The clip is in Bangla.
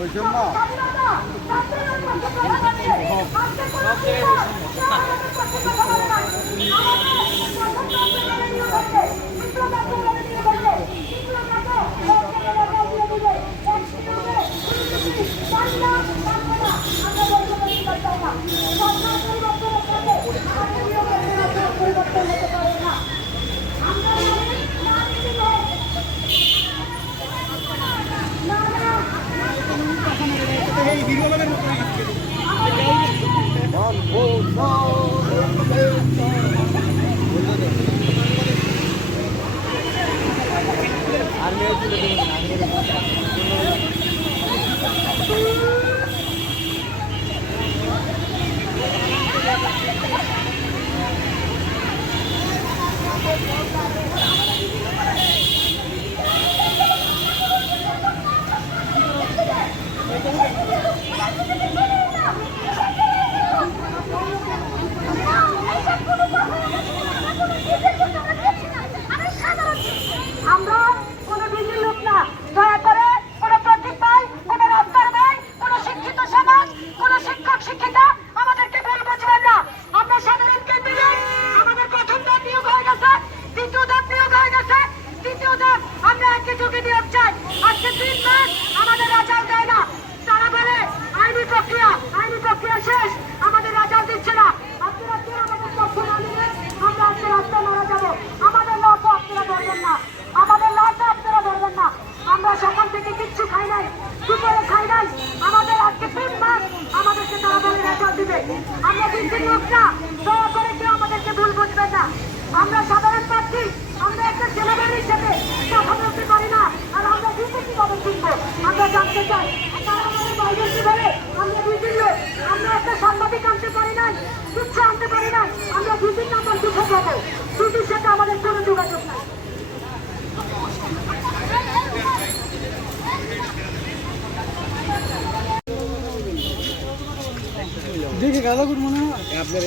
ওই জন্য আমরা কোনো বিজির লোক না, দয়া করে কোনো প্রতীক ভাই, কোনো রাস্তার ভাই, কোনো শিক্ষিত সমাজ, কোনো শিক্ষক শিক্ষিতা আমাদেরকে ভুল বুঝবেন না। আমরা সাধারণকে দিলে আমাদের প্রথম ধাপ নিয়োগ হয়ে গেছে, দ্বিতীয় ধাপ নিয়োগ হয়ে গেছে, তৃতীয় ধাপ আমরা একই যুগে নিয়োগ চাই। আজকে 3 মাস আমাদের রেজাল্ট দেয় না, তারা বলে আইনি প্রক্রিয়া শেষ, আমাদের রেজাল্ট দিচ্ছে না। আপনারা কি আমাদের পক্ষ না নিলে আমরা আজকে রাস্তায় মারা যাবো। আমাদের লস আপনারা ধরবেন না, আমাদের লস আপনারা ধরবেন না। আমরা সকাল থেকে কিচ্ছু খাই নাই, দুপুরে খাই নাই, আমাদের আজকে 3 মাস আমাদেরকে তারা বলে রেজাল্ট দিবে। আমরা বিদ্যুৎ লোক না, দয়া করে কেউ আমাদেরকে ভুল বুঝবেন না। আমরা সাধারণ প্রার্থী, আমরা একটা সেনাবাহিনী হিসেবে কথা বলতে পারি না, আর আমরা দিতে কিভাবে চিনবো আমরা জানতে চাই। তারা আমাদের বাইরে কি বলে আমরা বিদ্যুৎ লোক, আমরা একটা সাংবাদিক আনতে পারি নাই, কিচ্ছু আনতে পারি নাই, আমরা বিদ্যুৎ নাম্বার দুঃখ পাবো, বিদ্যুৎ সাথে আমাদের কোনো যোগাযোগ নাই। দেখে গাদা গুড মনে হয় আপনার